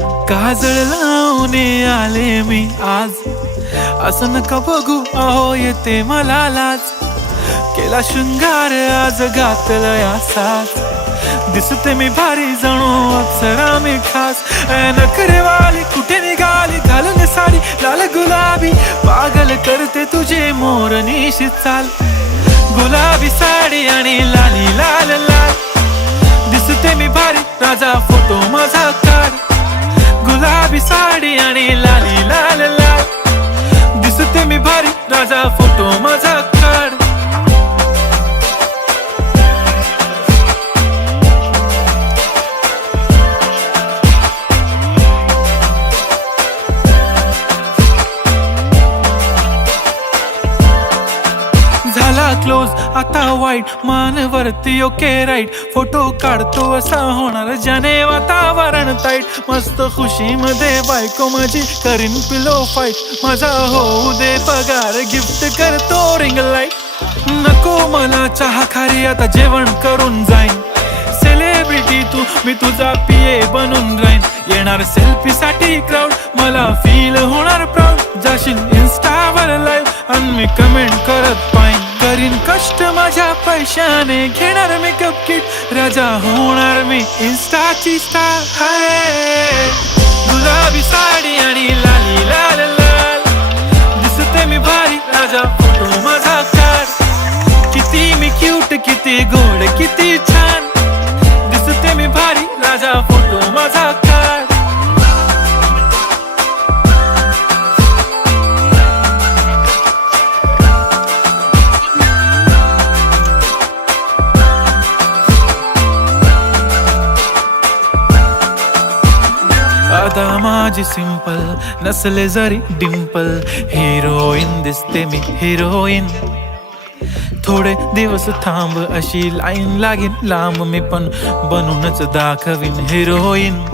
काजळ लावून आले मी आज, असं नका बघू अहो येते मला लाज. केला शृंगार आज घातलं असाच, दिसते मी भारी जणू अप्सरा मी खास. नखरेवाली कुठे निघाली घालून साडी लाल गुलाबी, पागल करते तुझे मोरनीशी चाल. गुलाबी साडी आणि लाली लाल लाल, दिसते मी भारी राजा फोटो माझा काढ. गुलाबी साडी आणि लाली लाल लाल, दिसते मी भारी राजा फोटो माझा काढ. झाला क्लोज आता वाईट, मान वरती ओके राईट. फोटो काढतो असा होणार ज्याने वातावरण ताईट. मस्त खुशी मध्ये बायको माझी करीन पिलो फाईट. माझा होऊ दे पगार गिफ्ट करतो रिंग लाईट. नको मला चहा खारी आता जेवण करून जाईन. सेलिब्रिटी तू मी तुझा पिये बनून राहीन. येणार सेल्फी साठी क्राऊड मला फील होणार प्राऊड. जाशील इन्स्टावर लाईव्ह आणि मी कमेंट करत पाहिन. करीन कष्ट माझ्या पैशाने घेणार मेकअप किट. राजा होणार मी इन्स्टाची स्टार. हाय गुलाबी साडी आणि लाली लाल लाल, दिसते मी भारी राजा फोटो माझा काढ. किती मी क्यूट किती गोड किती छान, दिसते मी भारी राजा फोटो माझा काढ. आता माझी सिंपल नसले जरी डिंपल, हिरोईन दिसते मी हिरोईन. थोडे दिवस थांब अशी लाईन लागेल लांब, मी पण बनूनच दाखवीन हिरोईन.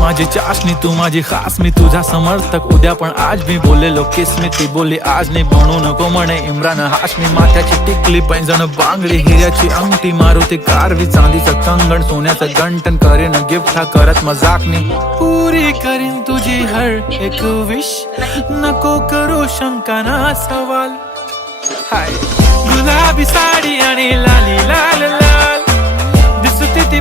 माझी चाशनी तू माझी खास, मी तुझा समर्थक उद्या पण आज मी बोललेलो किस मी. ती बोलली आज नाही बनू नको म्हणे इम्रान हाशमी. माथ्याची टिकली पैंजण बांगडी हिऱ्याची अंगठी, मारुती कारवी चांदीचं कंगण सोन्याचं गंटन. करीन गिफ्ट हा करत मजाकनी, पुरी करीन तुझी हर एक विश. नको करू शंका ना सवाल. हाय गुलाबी साडी आणि लाली लाल लाल, दिसते ती